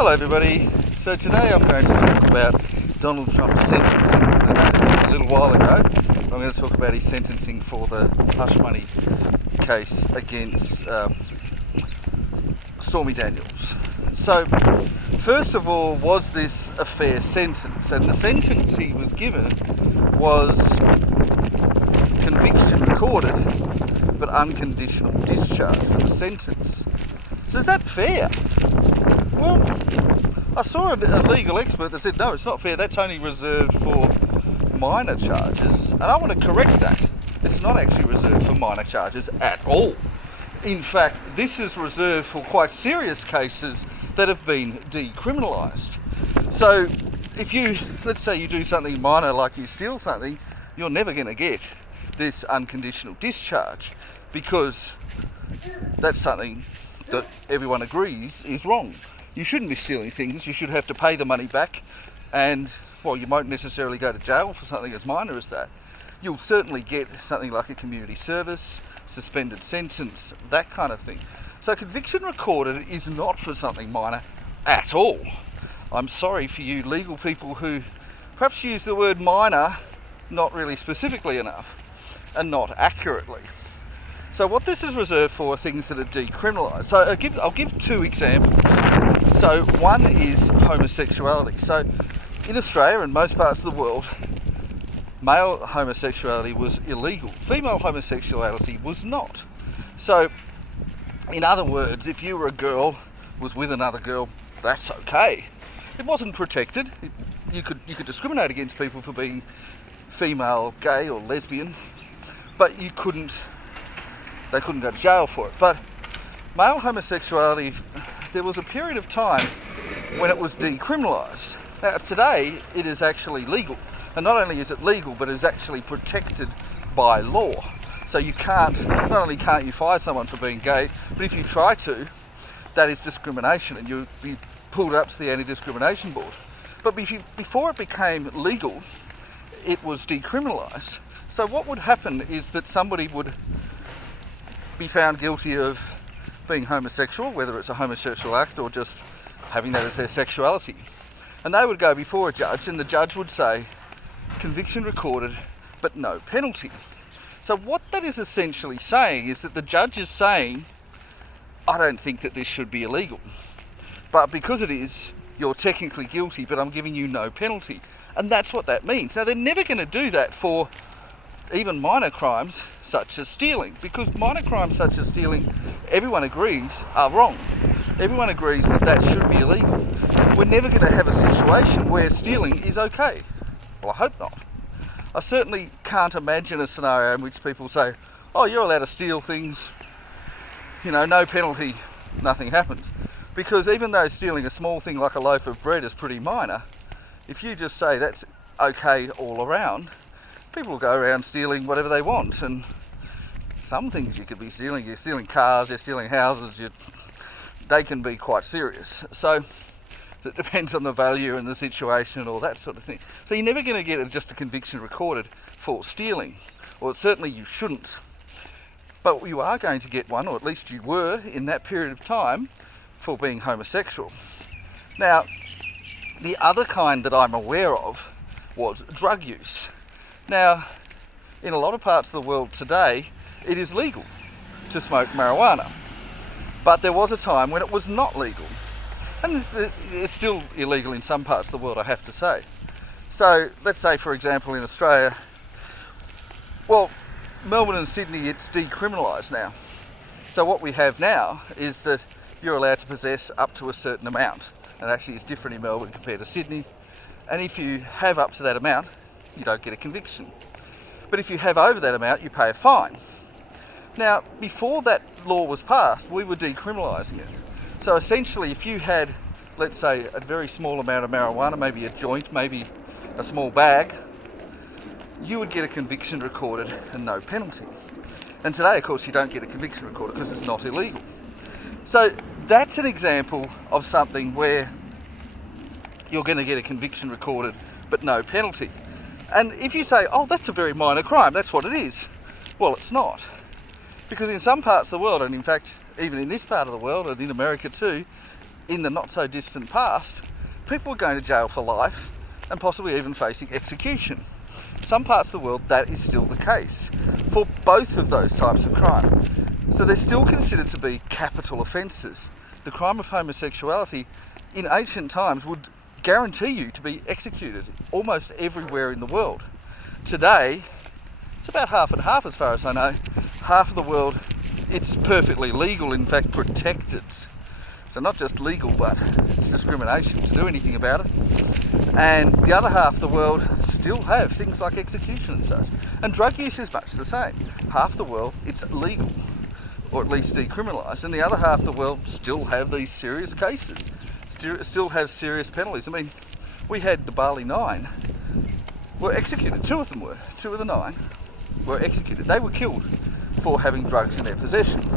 Hello everybody. So today I'm going to talk about Donald Trump's sentencing. I know this was a little while ago, but I'm going to talk about his sentencing for the hush money case against Stormy Daniels. So first of all, was this a fair sentence? And the sentence he was given was conviction recorded but unconditional discharge for the sentence. So is that fair? Well, I saw a legal expert that said no, it's not fair, that's only reserved for minor charges, and I want to correct that. It's not actually reserved for minor charges at all. In fact, this is reserved for quite serious cases that have been decriminalised. So if you, let's say you do something minor like you steal something, you're never going to get this unconditional discharge because that's something that everyone agrees is wrong. You shouldn't be stealing things, you should have to pay the money back, and well, you won't necessarily go to jail for something as minor as that. You'll certainly get something like a community service, suspended sentence, that kind of thing. So conviction recorded is not for something minor at all. I'm sorry for you legal people who perhaps use the word minor not really specifically enough and not accurately. So what this is reserved for are things that are decriminalised. So I'll give two examples. So one is homosexuality. So in Australia and most parts of the world, male homosexuality was illegal. Female homosexuality was not. So in other words, if you were a girl, was with another girl, that's okay. It wasn't protected. You could discriminate against people for being female, gay or lesbian, but they couldn't go to jail for it. But male homosexuality, there was a period of time when it was decriminalised. Now today it is actually legal, and not only is it legal, but it is actually protected by law. So you not only can't you fire someone for being gay, but if you try to, that is discrimination and you'll be pulled up to the Anti-Discrimination Board. But before it became legal, it was decriminalised. So what would happen is that somebody would be found guilty of being homosexual, whether it's a homosexual act or just having that as their sexuality. And they would go before a judge, and the judge would say, conviction recorded, but no penalty. So what that is essentially saying is that the judge is saying, I don't think that this should be illegal. But because it is, you're technically guilty, but I'm giving you no penalty. And that's what that means. Now, they're never going to do that for even minor crimes such as stealing, because minor crimes such as stealing, everyone agrees are wrong. Everyone agrees that that should be illegal. We're never going to have a situation where stealing is okay. Well, I hope not. I certainly can't imagine a scenario in which people say, oh, you're allowed to steal things, no penalty, nothing happens. Because even though stealing a small thing like a loaf of bread is pretty minor, if you just say that's okay all around, people will go around stealing whatever they want. And some things you could be stealing, you're stealing cars, you're stealing houses, they can be quite serious. So it depends on the value and the situation and all that sort of thing. So you're never going to get just a conviction recorded for stealing, or certainly you shouldn't. But you are going to get one, or at least you were in that period of time, for being homosexual. Now, the other kind that I'm aware of was drug use. Now, in a lot of parts of the world today, it is legal to smoke marijuana. But there was a time when it was not legal. And it's still illegal in some parts of the world, I have to say. So, let's say, for example, in Australia, well, Melbourne and Sydney, it's decriminalised now. So what we have now is that you're allowed to possess up to a certain amount. And actually it's different in Melbourne compared to Sydney. And if you have up to that amount, you don't get a conviction. But if you have over that amount, you pay a fine. Now, before that law was passed, we were decriminalising it. So essentially, if you had, let's say, a very small amount of marijuana, maybe a joint, maybe a small bag, you would get a conviction recorded and no penalty. And today, of course, you don't get a conviction recorded because it's not illegal. So that's an example of something where you're going to get a conviction recorded but no penalty. And if you say, oh, that's a very minor crime, that's what it is. Well, it's not. Because in some parts of the world, and in fact, even in this part of the world and in America too, in the not so distant past, people were going to jail for life and possibly even facing execution. Some parts of the world that is still the case for both of those types of crime. So they're still considered to be capital offences. The crime of homosexuality in ancient times would guarantee you to be executed almost everywhere in the world. Today, it's about half and half as far as I know. Half of the world, it's perfectly legal, in fact protected. So not just legal, but it's discrimination to do anything about it. And the other half of the world still have things like execution and such. And drug use is much the same. Half the world, it's legal, or at least decriminalised, and the other half of the world still have these serious cases, still have serious penalties. I mean, we had the Bali Nine were executed. Two of the 9 were executed. They were killed for having drugs in their possession.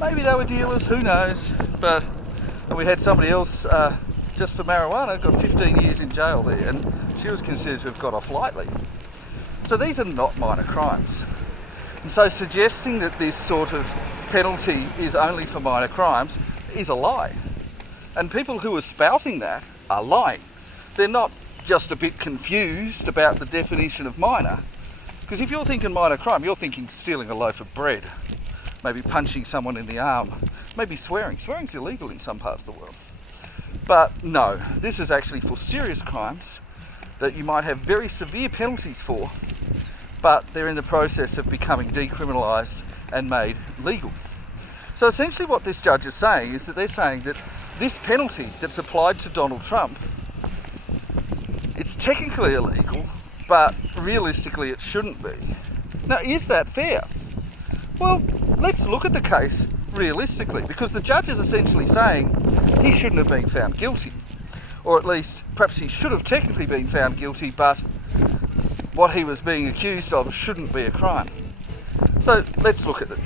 Maybe they were dealers, who knows, and we had somebody else just for marijuana, got 15 years in jail there, and she was considered to have got off lightly. So these are not minor crimes. And so suggesting that this sort of penalty is only for minor crimes is a lie. And people who are spouting that are lying. They're not just a bit confused about the definition of minor. Because if you're thinking minor crime, you're thinking stealing a loaf of bread, maybe punching someone in the arm, maybe swearing. Swearing's illegal in some parts of the world. But no, this is actually for serious crimes that you might have very severe penalties for, but they're in the process of becoming decriminalised and made legal. So essentially what this judge is saying is that they're saying that this penalty that's applied to Donald Trump, it's technically illegal, but realistically it shouldn't be. Now, is that fair? Well, let's look at the case realistically, because the judge is essentially saying he shouldn't have been found guilty. Or at least, perhaps he should have technically been found guilty, but what he was being accused of shouldn't be a crime. So let's look at it.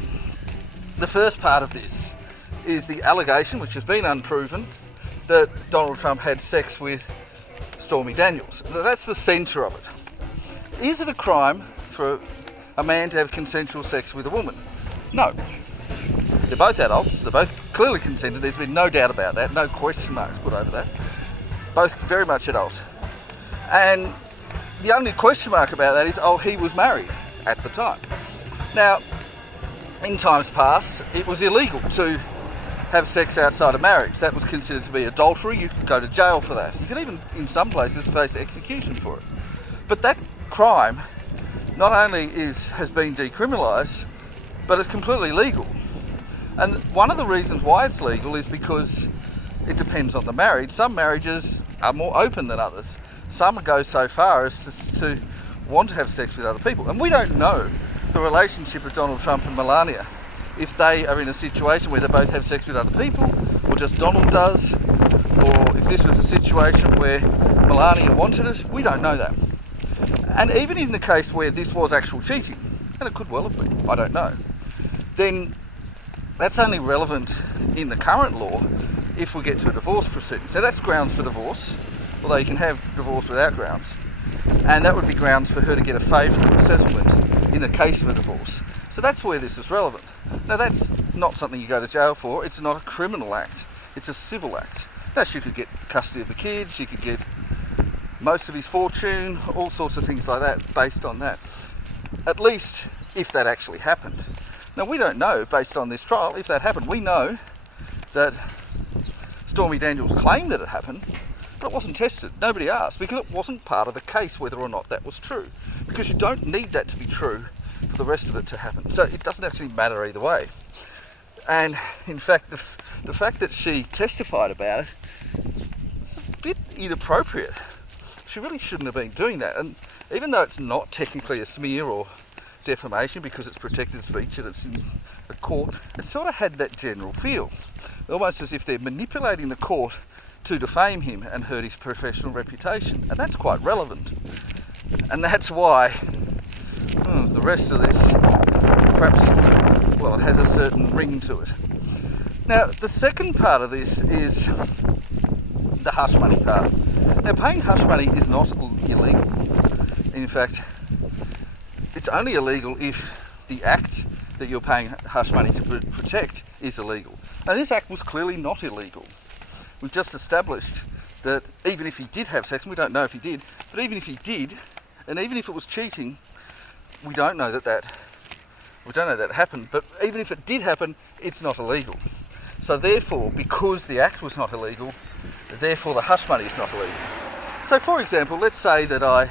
The first part of this is the allegation, which has been unproven, that Donald Trump had sex with Stormy Daniels. That's the centre of it. Is it a crime for a man to have consensual sex with a woman? No. They're both adults, they're both clearly consented, there's been no doubt about that, no question marks put over that. Both very much adult. And the only question mark about that is, he was married at the time. Now, in times past, it was illegal to have sex outside of marriage. That was considered to be adultery. You could go to jail for that. You could even, in some places, face execution for it. But that crime not only has been decriminalised, but it's completely legal. And one of the reasons why it's legal is because it depends on the marriage. Some marriages are more open than others. Some go so far as to want to have sex with other people. And we don't know the relationship of Donald Trump and Melania. If they are in a situation where they both have sex with other people, or just Donald does, or if this was a situation where Melania wanted it, we don't know that. And even in the case where this was actual cheating, and it could well have been, I don't know, then that's only relevant in the current law if we get to a divorce proceeding. So that's grounds for divorce, although you can have divorce without grounds. And that would be grounds for her to get a favourable settlement in the case of a divorce. So that's where this is relevant. Now, that's not something you go to jail for. It's not a criminal act. It's a civil act. Now, she could get custody of the kids, she could get most of his fortune, all sorts of things like that based on that. At least if that actually happened. Now, we don't know, based on this trial, if that happened. We know that Stormy Daniels claimed that it happened, but it wasn't tested. Nobody asked, because it wasn't part of the case whether or not that was true. Because you don't need that to be true for the rest of it to happen. So it doesn't actually matter either way. And in fact, the fact that she testified about it is a bit inappropriate. She really shouldn't have been doing that. And even though it's not technically a smear or defamation because it's protected speech and it's in a court, it sort of had that general feel. Almost as if they're manipulating the court to defame him and hurt his professional reputation. And that's quite relevant. And that's why the rest of this, perhaps, well, it has a certain ring to it. Now, the second part of this is the hush money part. Now, paying hush money is not illegal. In fact, it's only illegal if the act that you're paying hush money to protect is illegal. Now, this act was clearly not illegal. we've just established that even if he did have sex, and we don't know if he did, but even if he did, and even if it was cheating, we don't know that happened, but even if it did happen, it's not illegal. So therefore, because the act was not illegal, therefore the hush money is not illegal. So for example, let's say that I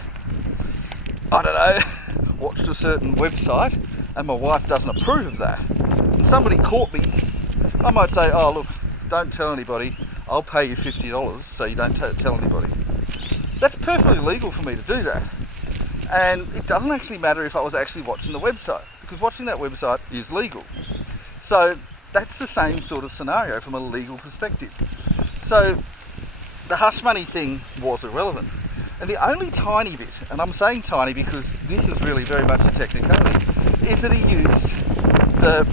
don't know, watched a certain website and my wife doesn't approve of that, and somebody caught me, I might say, oh look, don't tell anybody, I'll pay you $50 so you don't tell anybody. That's perfectly legal for me to do that. And it doesn't actually matter if I was actually watching the website, because watching that website is legal. So that's the same sort of scenario from a legal perspective. So the hush money thing was irrelevant. And the only tiny bit, and I'm saying tiny because this is really very much a technicality, is that he used the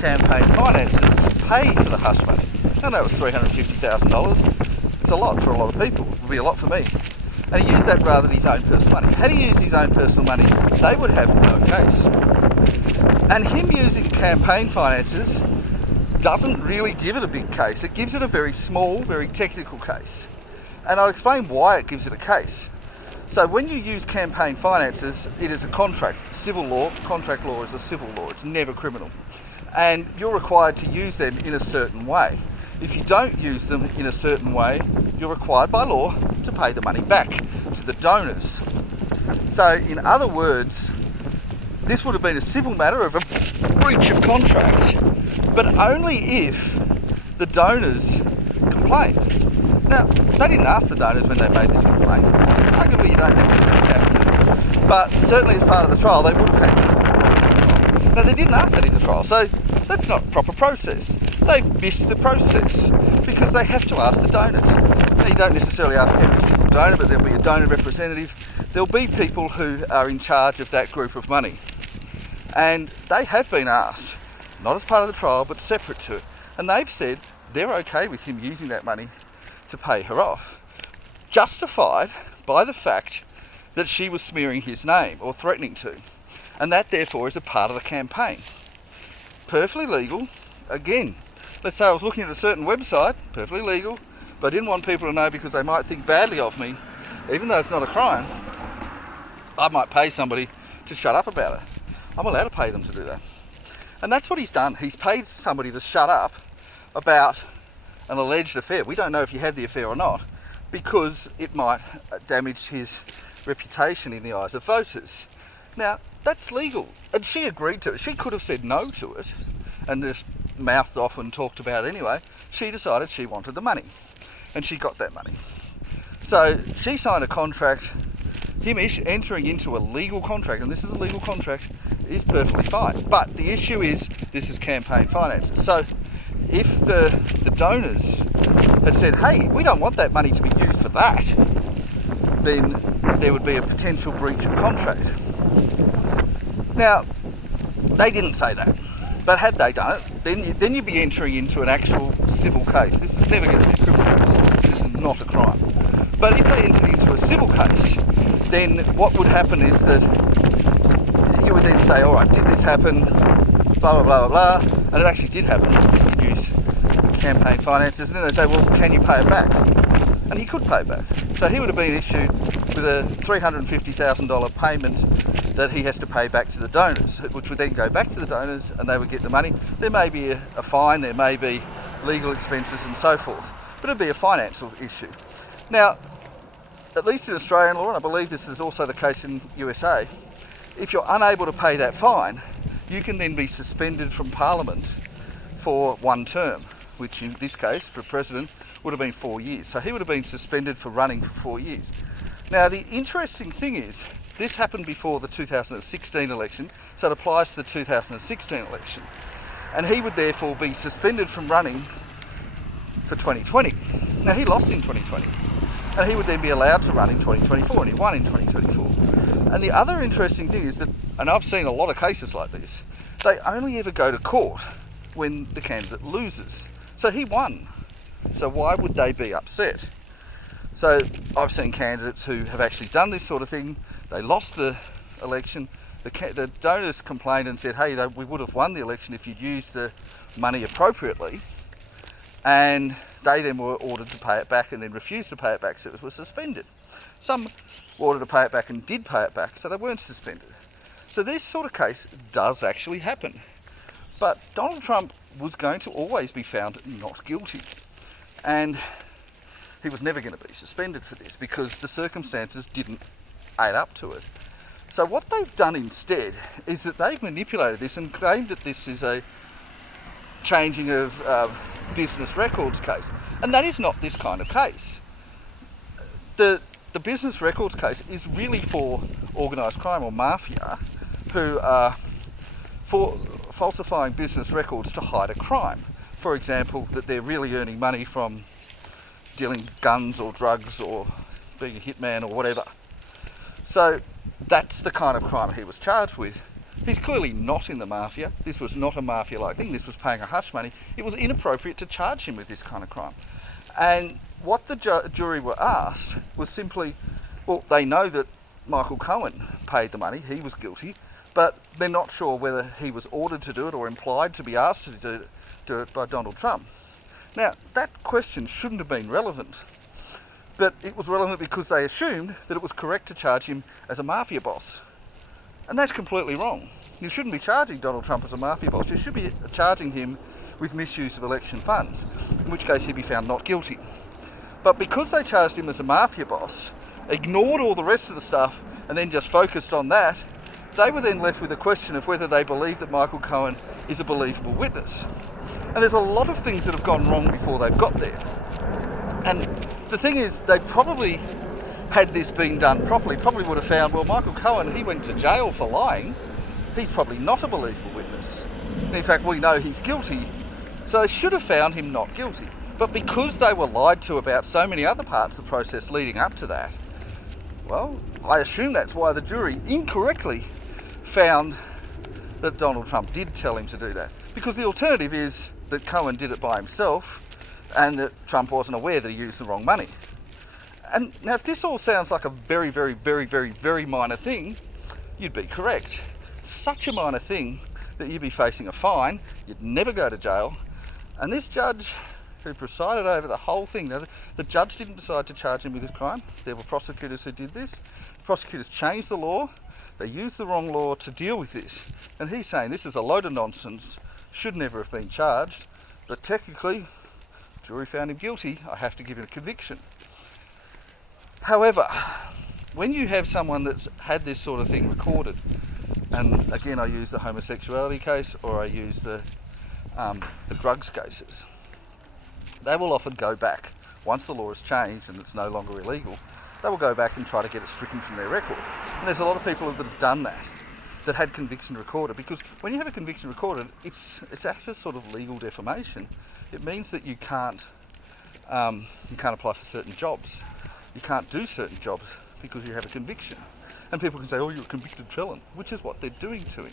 campaign finances to pay for the hush money. I know it was $350,000. It's a lot for a lot of people. It would be a lot for me. And he used that rather than his own personal money. Had he used his own personal money, they would have no case. And him using campaign finances doesn't really give it a big case. It gives it a very small, very technical case. And I'll explain why it gives it a case. So when you use campaign finances, it is a contract. Civil law, contract law is a civil law. It's never criminal. And you're required to use them in a certain way. If you don't use them in a certain way, you're required by law to pay the money back to the donors. So in other words, this would have been a civil matter of a breach of contract, but only if the donors complained. Now, they didn't ask the donors when they made this complaint. Arguably you don't necessarily have to, but certainly as part of the trial they would have had to. Now, they didn't ask that in the trial, so that's not proper process. They've missed the process because they have to ask the donors. Now, you don't necessarily ask every single donor, but there'll be a donor representative. There'll be people who are in charge of that group of money. And they have been asked, not as part of the trial, but separate to it. And they've said they're okay with him using that money to pay her off, justified by the fact that she was smearing his name or threatening to. And that therefore is a part of the campaign. Perfectly legal. Again, let's say I was looking at a certain website, perfectly legal, but I didn't want people to know because they might think badly of me, even though it's not a crime. I might pay somebody to shut up about it. I'm allowed to pay them to do that. And that's what he's done. He's paid somebody to shut up about an alleged affair. We don't know if he had the affair or not, because it might damage his reputation in the eyes of voters. Now, that's legal, and she agreed to it. She could have said no to it and just mouthed off and talked about it anyway. She decided she wanted the money, and she got that money. So she signed a contract. Him entering into a legal contract, and this is a legal contract, is perfectly fine. But the issue is, this is campaign finances. So if the donors had said, hey, we don't want that money to be used for that, then there would be a potential breach of contract. Now, they didn't say that, but had they done it, then you'd be entering into an actual civil case. This is never going to be a criminal case. This is not a crime. But if they entered into a civil case, then what would happen is that you would then say, all right, did this happen, blah, blah, blah, blah, blah, and it actually did happen. You'd use campaign finances, and then they say, well, can you pay it back? And he could pay it back. So he would have been issued with a $350,000 payment that he has to pay back to the donors, which would then go back to the donors and they would get the money. There may be a fine, there may be legal expenses and so forth, but it'd be a financial issue. Now, at least in Australian law, and I believe this is also the case in USA, if you're unable to pay that fine, you can then be suspended from Parliament for one term, which in this case, for President, would have been 4 years. So he would have been suspended for running for 4 years. Now, the interesting thing is, this happened before the 2016 election, so it applies to the 2016 election. And he would therefore be suspended from running for 2020. Now, he lost in 2020, and he would then be allowed to run in 2024, and he won in 2024. And the other interesting thing is that, and I've seen a lot of cases like this, they only ever go to court when the candidate loses. So he won. So why would they be upset? So I've seen candidates who have actually done this sort of thing. They lost the election. The donors complained and said, hey, we would have won the election if you'd used the money appropriately. And they then were ordered to pay it back and then refused to pay it back, so it was suspended. Some were ordered to pay it back and did pay it back, so they weren't suspended. So this sort of case does actually happen. But Donald Trump was going to always be found not guilty. And he was never going to be suspended for this because the circumstances didn't add up to it. So what they've done instead is that they've manipulated this and claimed that this is a changing of business records case. And that is not this kind of case. The business records case is really for organised crime or mafia who are falsifying business records to hide a crime. For example, that they're really earning money from dealing guns or drugs or being a hitman or whatever. So that's the kind of crime he was charged with. He's clearly not in the mafia. This was not a mafia-like thing. This was paying a hush money. It was inappropriate to charge him with this kind of crime. And what the jury were asked was simply, well, they know that Michael Cohen paid the money. He was guilty. But they're not sure whether he was ordered to do it or implied to be asked to do it by Donald Trump. Now, that question shouldn't have been relevant. But it was relevant because they assumed that it was correct to charge him as a mafia boss. And that's completely wrong. You shouldn't be charging Donald Trump as a mafia boss. You should be charging him with misuse of election funds, in which case he'd be found not guilty. But because they charged him as a mafia boss, ignored all the rest of the stuff, and then just focused on that, they were then left with a question of whether they believe that Michael Cohen is a believable witness. And there's a lot of things that have gone wrong before they've got there. And the thing is, they probably, had this been done properly, probably would have found, well, Michael Cohen, he went to jail for lying. He's probably not a believable witness. And in fact, we know he's guilty, so they should have found him not guilty. But because they were lied to about so many other parts of the process leading up to that, well, I assume that's why the jury incorrectly found that Donald Trump did tell him to do that. Because the alternative is that Cohen did it by himself and that Trump wasn't aware that he used the wrong money. And now if this all sounds like a very, very, very, very, very minor thing, you'd be correct. Such a minor thing that you'd be facing a fine, you'd never go to jail, and this judge who presided over the whole thing, now the judge didn't decide to charge him with this crime. There were prosecutors who did this. The prosecutors changed the law. They used the wrong law to deal with this. And he's saying this is a load of nonsense, should never have been charged, but technically, the jury found him guilty, I have to give him a conviction. However, when you have someone that's had this sort of thing recorded, and again I use the homosexuality case or I use the drugs cases, they will often go back, once the law has changed and it's no longer illegal, they will go back and try to get it stricken from their record. And there's a lot of people that have done that, that had conviction recorded, because when you have a conviction recorded, it's acts as sort of legal defamation. It means that you can't apply for certain jobs. You can't do certain jobs because you have a conviction. And people can say, oh, you're a convicted felon, which is what they're doing to him.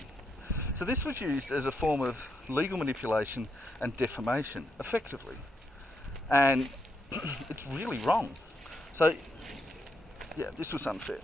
So this was used as a form of legal manipulation and defamation, effectively. And it's really wrong. So, yeah, this was unfair.